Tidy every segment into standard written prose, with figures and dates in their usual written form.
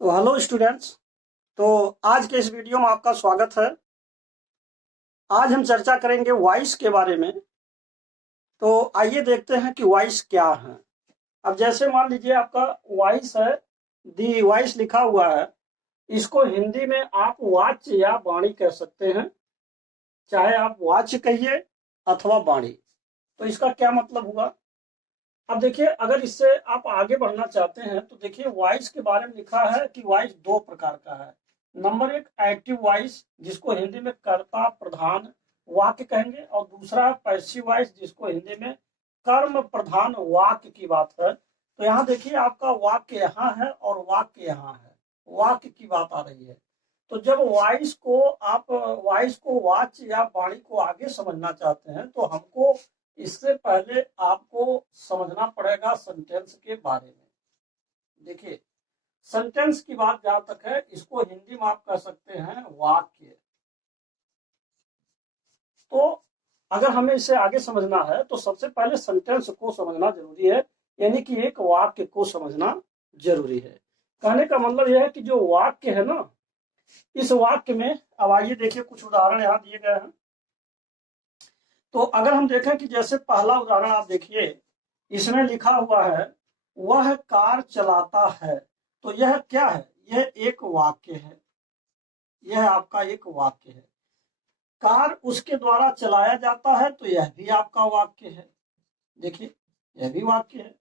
तो hello students. तो आज के इस वीडियो में आपका स्वागत है। आज हम चर्चा करेंगे वॉइस के बारे में। तो आइए देखते हैं कि वॉइस क्या है। अब जैसे मान लीजिए आपका वॉइस है, दी वॉइस लिखा हुआ है। इसको हिंदी में आप वाच्य या वाणी कह सकते हैं, चाहे आप वाच्य कहिए अथवा वाणी। तो इसका क्या मतलब हुआ। अब देखिए, अगर इससे आप आगे बढ़ना चाहते हैं तो देखिए वॉइस के बारे में लिखा है कि वॉइस दो प्रकार का है। नंबर एक एक्टिव वॉइस, जिसको हिंदी में कर्ता प्रधान वाक्य कहेंगे, और दूसरा पैसिव वॉइस, जिसको हिंदी में कर्म प्रधान वाक्य की बात है। तो यहाँ देखिए आपका वाक्य यहाँ है और वाक्य यहाँ है, वाक्य की बात आ रही है। तो जब वॉइस को वाच्य या वाणी को आगे समझना चाहते हैं तो हमको इससे पहले आपको समझना पड़ेगा सेंटेंस के बारे में। देखिए, सेंटेंस की बात जहां तक है, इसको हिंदी में आप कह सकते हैं वाक्य। तो अगर हमें इसे आगे समझना है तो सबसे पहले सेंटेंस को समझना जरूरी है, यानी कि एक वाक्य को समझना जरूरी है। कहने का मतलब यह है कि जो वाक्य है ना, इस वाक्य में अब आइए देखिए कुछ उदाहरण यहाँ दिए गए हैं। तो अगर हम देखें कि जैसे पहला उदाहरण आप देखिए, इसमें लिखा हुआ है वह कार चलाता है। तो यह क्या है? यह एक वाक्य है, यह आपका एक वाक्य है। कार उसके द्वारा चलाया जाता है, तो यह भी आपका वाक्य है। देखिए, यह भी वाक्य है।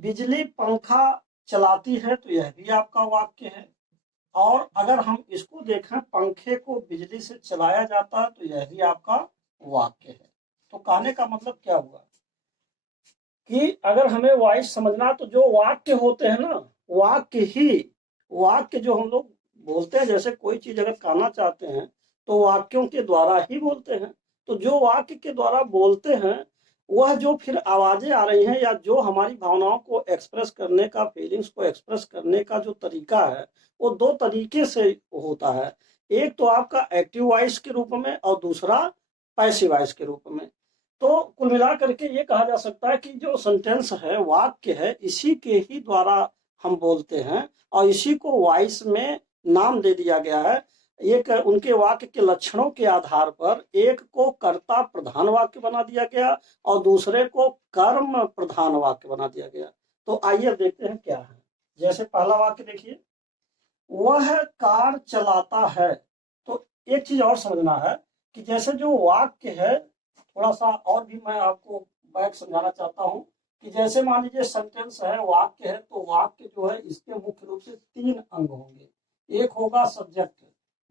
बिजली पंखा चलाती है, तो यह भी आपका वाक्य है। और अगर हम इसको देखें, पंखे को बिजली से चलाया जाता है, तो यह भी आपका वाक्य है। तो कहने का मतलब क्या हुआ कि अगर हमें वॉइस समझना, तो जो वाक्य होते हैं ना, वाक्य जो हम लोग बोलते हैं, जैसे कोई चीज अगर कहना चाहते हैं तो वाक्यों के द्वारा ही बोलते हैं। तो जो वाक्य के द्वारा बोलते हैं, वह जो फिर आवाजें आ रही हैं या जो हमारी भावनाओं को एक्सप्रेस करने का, फीलिंग्स को एक्सप्रेस करने का जो तरीका है, वो दो तरीके से होता है। एक तो आपका एक्टिव वॉइस के रूप में और दूसरा पैसिव वॉइस के रूप में। तो कुल मिला करके ये कहा जा सकता है कि जो सेंटेंस है, वाक्य है, इसी के ही द्वारा हम बोलते हैं और इसी को वॉइस में नाम दे दिया गया है। एक उनके वाक्य के लक्षणों के आधार पर एक को कर्ता प्रधान वाक्य बना दिया गया और दूसरे को कर्म प्रधान वाक्य बना दिया गया। तो आइए देखते हैं क्या है। जैसे पहला वाक्य देखिए, वह कार चलाता है। तो एक चीज और समझना है कि जैसे जो वाक्य है, थोड़ा सा और भी मैं आपको बैक समझाना चाहता हूं कि जैसे मान लीजिए सेंटेंस है, वाक्य है, तो वाक्य जो है इसके मुख्य रूप से तीन अंग होंगे। एक होगा सब्जेक्ट,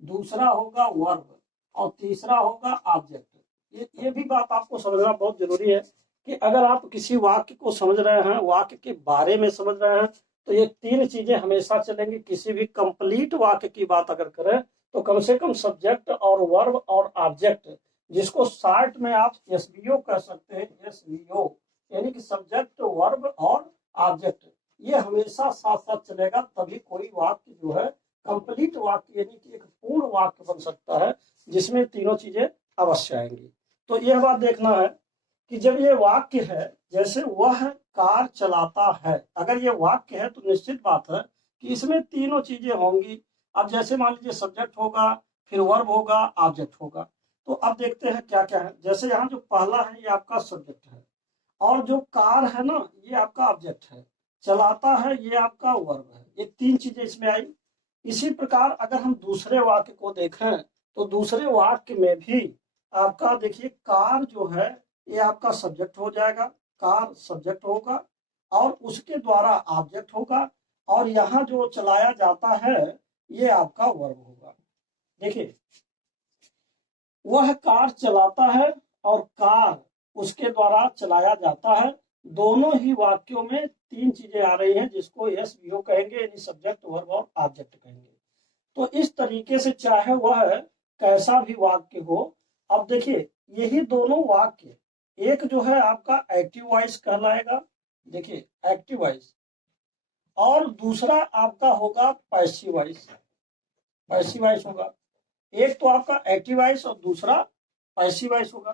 दूसरा होगा वर्ब और तीसरा होगा ऑब्जेक्ट। ये भी बात आपको समझना बहुत जरूरी है कि अगर आप किसी वाक्य को समझ रहे हैं, वाक्य के बारे में समझ रहे हैं, तो ये तीन चीजें हमेशा चलेंगी। किसी भी कंप्लीट वाक्य की बात अगर करें तो कम से कम सब्जेक्ट और वर्ब और ऑब्जेक्ट, जिसको शॉर्ट में आप एसवीओ कह सकते हैं, एसवीओ यानी कि सब्जेक्ट वर्ब और ऑब्जेक्ट, ये हमेशा साथ साथ चलेगा। तभी कोई वाक्य जो है कंप्लीट वाक्य यानी कि एक पूर्ण वाक्य बन सकता है, जिसमें तीनों चीजें अवश्य आएंगी। तो यह बात देखना है कि जब ये वाक्य है, जैसे वह कार चलाता है, अगर ये वाक्य है तो निश्चित बात है कि इसमें तीनों चीजें होंगी। अब जैसे मान लीजिए सब्जेक्ट होगा, फिर वर्ब होगा, ऑब्जेक्ट होगा। तो अब देखते हैं क्या क्या है। जैसे यहाँ जो पहला है ये आपका सब्जेक्ट है, और जो कार है ना ये आपका ऑब्जेक्ट है, चलाता है ये आपका वर्ब है। ये तीन चीजें इसमें आई। इसी प्रकार अगर हम दूसरे वाक्य को देखें तो दूसरे वाक्य में भी आपका देखिए कार जो है ये आपका सब्जेक्ट हो जाएगा, कार सब्जेक्ट होगा और उसके द्वारा ऑब्जेक्ट होगा, और यहाँ जो चलाया जाता है ये आपका वर्ब होगा। देखिए, वह कार चलाता है और कार उसके द्वारा चलाया जाता है, दोनों ही वाक्यों में तीन चीजें आ रही हैं, जिसको यस वी कहेंगे, यानी सब्जेक्ट वर्ब और ऑब्जेक्ट कहेंगे। तो इस तरीके से चाहे वह कैसा भी वाक्य हो, अब देखिए यही दोनों वाक्य, एक जो है आपका एक्टिव वॉइस कहलाएगा, देखिए एक्टिव वॉइस, और दूसरा आपका होगा पैसिव वॉइस, पैसिव वॉइस होगा। एक तो आपका एक्टिव वॉइस और दूसरा पैसिव वॉइस होगा।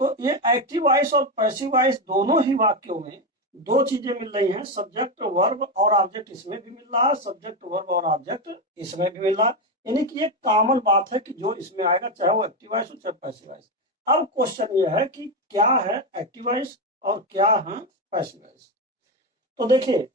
तो ये एक्टिव वॉइस और पैसिव वॉइस दोनों ही वाक्यों में दो चीजें मिल रही हैं, सब्जेक्ट वर्ब और ऑब्जेक्ट इसमें भी मिल रहा है, सब्जेक्ट वर्ब और ऑब्जेक्ट इसमें भी मिल रहा है। यानी कि एक कॉमन बात है कि जो इसमें आएगा, चाहे वो एक्टिव वॉइस हो चाहे पैसिव वॉइस। अब क्वेश्चन ये है कि क्या है एक्टिव वॉइस और क्या है पैसिव वॉइस। तो देखिए,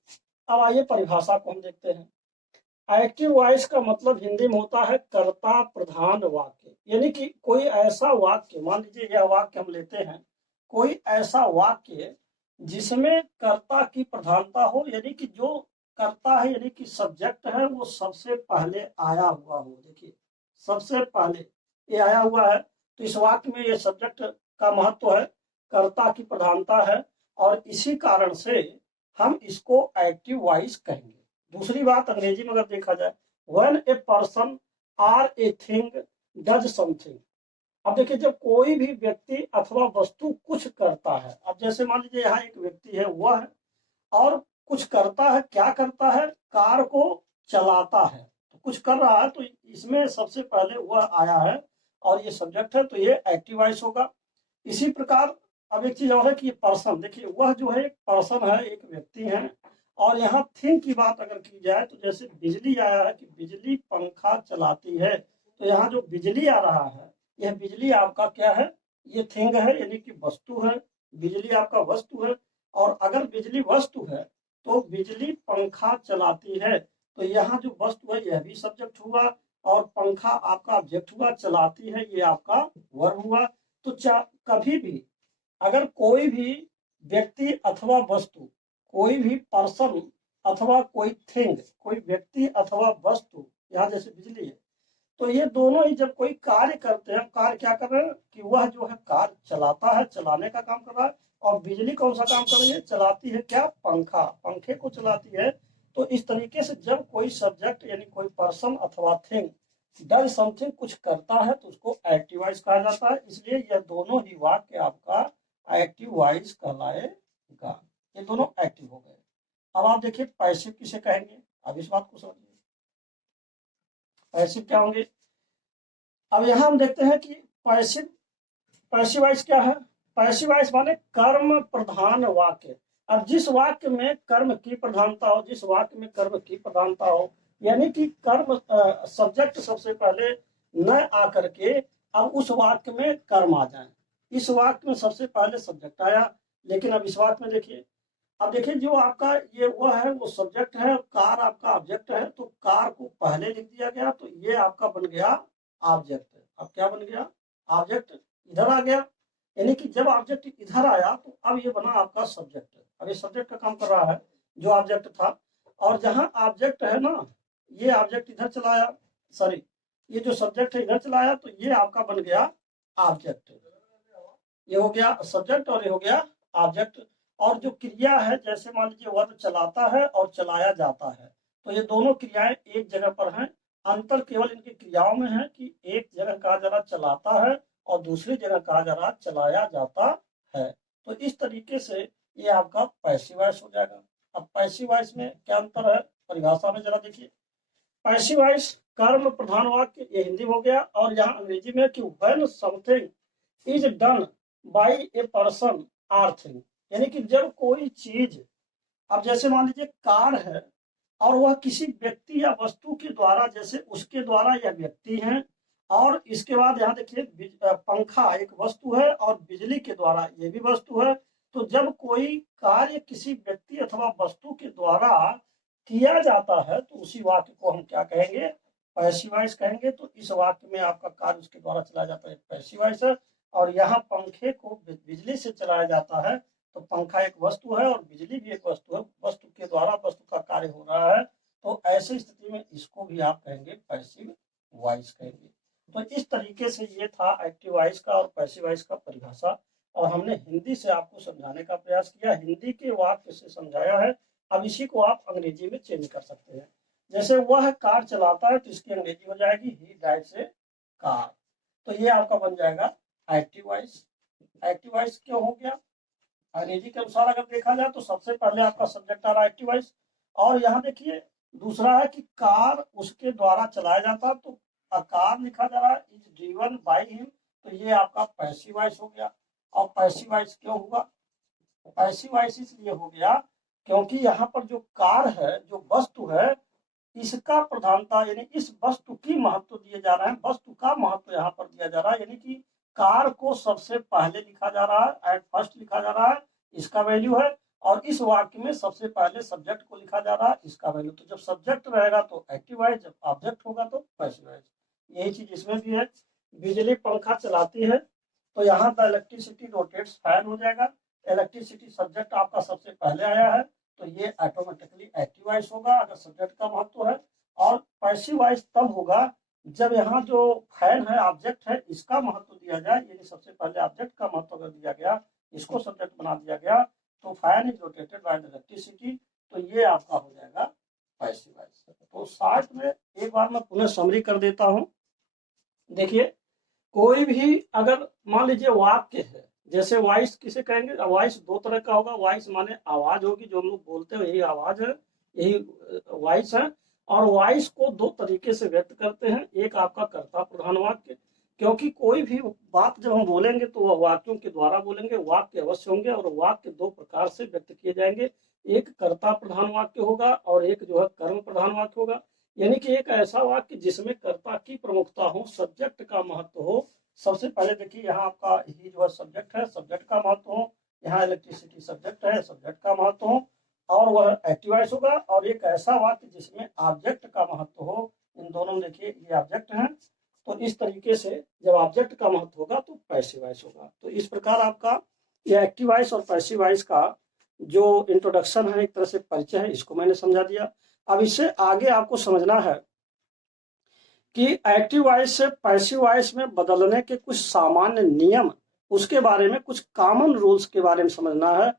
अब आइए परिभाषा को हम देखते हैं। एक्टिव वॉइस का मतलब हिंदी में होता है कर्ता प्रधान वाक्य। यानी कि कोई ऐसा वाक्य, मान लीजिए यह वाक्य हम लेते हैं, कोई ऐसा वाक्य जिसमें कर्ता की प्रधानता हो, यानी कि जो कर्ता है यानी कि सब्जेक्ट है वो सबसे पहले आया हुआ हो। देखिए, सबसे पहले ये आया हुआ है, तो इस वाक्य में ये सब्जेक्ट का महत्व है, कर्ता की प्रधानता है, और इसी कारण से हम इसको एक्टिव वॉइस कहेंगे। दूसरी बात, अंग्रेजी में अगर देखा जाए, when a person or a thing does something. अब देखिए, जब कोई भी व्यक्ति अथवा वस्तु कुछ करता है, अब जैसे मान लीजिए यहाँ एक व्यक्ति है, वह है और कुछ करता है, क्या करता है, कार को चलाता है, तो कुछ कर रहा है, तो इसमें सबसे पहले वह आया है और ये सब्जेक्ट है, तो ये एक्टिव वॉइस होगा। इसी प्रकार अब एक चीज और है कि पर्सन, देखिए वह जो है एक पर्सन है, एक व्यक्ति है। और यहाँ थिंग की बात अगर की जाए, तो जैसे बिजली आया है कि बिजली पंखा चलाती है, तो यहाँ जो बिजली आ रहा है, यह बिजली आपका क्या है, ये थिंग है, यानी कि वस्तु है। बिजली आपका वस्तु है, और अगर बिजली वस्तु है तो बिजली पंखा चलाती है, तो यहाँ जो वस्तु है यह भी सब्जेक्ट हुआ, और पंखा आपका ऑब्जेक्ट हुआ, चलाती है ये आपका वर्ब हुआ। तो कभी भी अगर कोई भी व्यक्ति अथवा वस्तु, कोई भी पर्सन अथवा कोई थिंग, कोई व्यक्ति अथवा वस्तु, यहाँ जैसे बिजली है, तो ये दोनों ही जब कोई कार्य करते हैं, कार्य क्या कर रहे हैं कि वह जो है कार चलाता है, चलाने का काम कर रहा है। और बिजली कौन सा काम कर रही है, चलाती है क्या, पंखा, पंखे को चलाती है। तो इस तरीके से जब कोई सब्जेक्ट यानी कोई पर्सन अथवा थिंग डज समथिंग, कुछ करता है, तो उसको एक्टिव वॉइस कहा जाता है। इसलिए यह दोनों ही वाक्य आपका एक्टिव वॉइस कहलाएगा। ये दोनों एक्टिव हो गए। अब आप देखिए पैसिव किसे कहेंगे, अब इस बात को समझिए, पैसिव क्या होंगे। अब यहाँ हम देखते हैं कि पैसिव, पैसिव वॉइस क्या है। पैसिव वॉइस माने कर्म प्रधान वाक्य। अब जिस वाक्य में कर्म की प्रधानता हो, जिस वाक्य में कर्म की प्रधानता हो, यानी कि कर्म सब्जेक्ट सबसे पहले न आकर के अब उस वाक्य में कर्म आ जाए। इस वाक्य में सबसे पहले सब्जेक्ट आया, लेकिन अब इस वाक्य में देखिए, अब देखिए जो आपका ये वह है वो सब्जेक्ट है, कार आपका ऑब्जेक्ट है, तो कार को पहले लिख दिया गया, तो ये आपका बन गया ऑब्जेक्ट। अब क्या बन गया, ऑब्जेक्ट इधर आ गया। यानी कि जब ऑब्जेक्ट इधर आया तो अब ये बना आपका सब्जेक्ट। अब ये सब्जेक्ट का काम कर रहा है जो ऑब्जेक्ट था, और जहां ऑब्जेक्ट है ना, ये ऑब्जेक्ट इधर चलाया, सॉरी, ये जो सब्जेक्ट है इधर चलाया, तो ये आपका बन गया ऑब्जेक्ट। ये हो गया सब्जेक्ट और ये हो गया ऑब्जेक्ट। और जो क्रिया है, जैसे मान लीजिए वर्ब चलाता है और चलाया जाता है, तो ये दोनों क्रियाएं एक जगह पर हैं। अंतर केवल इनकी क्रियाओं में है कि एक जगह कहा जा रहा चलाता है और दूसरी जगह कहा जा रहा चलाया जाता है। तो इस तरीके से ये आपका पैसिव वॉइस हो जाएगा। अब पैसिव वॉइस में क्या अंतर है, परिभाषा में जरा देखिए। पैसिव वॉइस कर्म प्रधान वाक्य, ये हिंदी में हो गया, और यहाँ अंग्रेजी में कि when something is done by a person or thing. यानी कि जब कोई चीज, अब जैसे मान लीजिए कार है और वह किसी व्यक्ति या वस्तु के द्वारा, जैसे उसके द्वारा यह व्यक्ति है, और इसके बाद यहाँ देखिए पंखा एक वस्तु है और बिजली के द्वारा ये भी वस्तु है। तो जब कोई कार्य किसी व्यक्ति अथवा वस्तु के द्वारा किया जाता है, तो उसी वाक्य को हम क्या कहेंगे, पैसिव वॉइस कहेंगे। तो इस वाक्य में आपका कार्य उसके द्वारा चलाया जाता है, पैसिव वॉइस है। और यहाँ पंखे को बिजली से चलाया जाता है, तो पंखा एक वस्तु है और बिजली भी एक वस्तु है, वस्तु के द्वारा वस्तु का कार्य हो रहा है। तो ऐसी स्थिति में इसको भी आप कहेंगे पैसिव वॉइस कहेंगे। तो इस तरीके से ये था एक्टिव वॉइस का और पैसिव वॉइस का परिभाषा, और हमने हिंदी से आपको समझाने का प्रयास किया, हिंदी के वाक्य से समझाया है। अब इसी को आप अंग्रेजी में चेंज कर सकते हैं। जैसे वह कार चलाता है, तो इसकी अंग्रेजी हो जाएगी ही ड्राइव्स ए कार। तो ये आपका बन जाएगा एक्टिव वॉइस। एक्टिव वॉइस क्यों हो गया, अंग्रेजी के अनुसार अगर देखा जाए तो सबसे पहले आपका सब्जेक्ट आ रहा है एक्टिव वॉइस, और यहाँ देखिए दूसरा है कि कार उसके द्वारा चलाया जाता है, तो कार लिखा जा रहा है इज ड्रिवन बाय हिम, तो ये आपका पैसिव वॉइस हो गया। और पैसिव वॉइस क्यों हुआ, पैसिव वॉइस इसलिए हो गया क्योंकि यहाँ पर जो कार है, जो वस्तु है, इसका प्रधानता यानी इस वस्तु की महत्व दिए जा रहा है, वस्तु का महत्व यहाँ पर दिया जा रहा है, यानी कि कार को सबसे पहले लिखा जा रहा है, एट फर्स्ट लिखा जा रहा है, इसका वैल्यू है। और इस वाक्य में सबसे पहले सब्जेक्ट को लिखा जा रहा है, इसका वैल्यू। तो जब सब्जेक्ट रहेगा तो एक्टिव वॉइस, जब ऑब्जेक्ट होगा तो पैसिव वॉइस। यही चीज इसमें भी है। बिजली पंखा चलाती है तो यहाँ द इलेक्ट्रिसिटी रोटेट्स फैन हो जाएगा। इलेक्ट्रिसिटी सब्जेक्ट आपका सबसे पहले आया है तो ये ऑटोमेटिकली एक्टिव वॉइस होगा अगर सब्जेक्ट का महत्व है। और पैसिव वॉइस तब होगा जब यहाँ जो फैन है ऑब्जेक्ट है इसका महत्व दिया जाए, यानी सबसे पहले ऑब्जेक्ट का महत्व अगर दिया गया, इसको सब्जेक्ट बना दिया गया, तो fan is rotated by the electricity, तो ये आपका हो जाएगा पैसिव वॉइस। तो साथ में एक बार मैं पुनः समरी कर देता हूँ। देखिए, कोई भी अगर मान लीजिए वाक्य है, जैसे वॉइस किसे कहेंगे, वॉइस दो तरह का होगा। वॉइस माने आवाज होगी, जो हम लोग बोलते हैं यही आवाज है, यही वॉइस है। और वॉइस को दो तरीके से व्यक्त करते हैं। एक आपका कर्ता प्रधान वाक्य, क्योंकि कोई भी बात जब हम बोलेंगे तो वह वाक्यों के द्वारा बोलेंगे, वाक्य अवश्य होंगे और वाक्य दो प्रकार से व्यक्त किए जाएंगे। एक कर्ता प्रधान वाक्य होगा और एक जो है कर्म प्रधान वाक्य होगा। यानी कि एक ऐसा वाक्य जिसमें कर्ता की प्रमुखता हो, सब्जेक्ट का महत्व हो। सबसे पहले देखिए यहाँ आपका ही जो है सब्जेक्ट है, सब्जेक्ट का महत्व हो। यहाँ इलेक्ट्रिसिटी सब्जेक्ट है, सब्जेक्ट का महत्व हो और वह एक्टिव वॉइस होगा। और एक ऐसा वाक्य जिसमें ऑब्जेक्ट का महत्व हो, इन दोनों में देखिए ये ऑब्जेक्ट हैं, तो इस तरीके से जब ऑब्जेक्ट का महत्व होगा तो पैसिव वॉइस होगा। तो इस प्रकार आपका यह एक्टिव वॉइस और पैसिव वॉइस का जो इंट्रोडक्शन है, एक तरह से परिचय है, इसको मैंने समझा दिया। अब इससे आगे आपको समझना है कि एक्टिव वॉइस से पैसिव वॉइस में बदलने के कुछ सामान्य नियम, उसके बारे में कुछ कॉमन रूल्स के बारे में समझना है।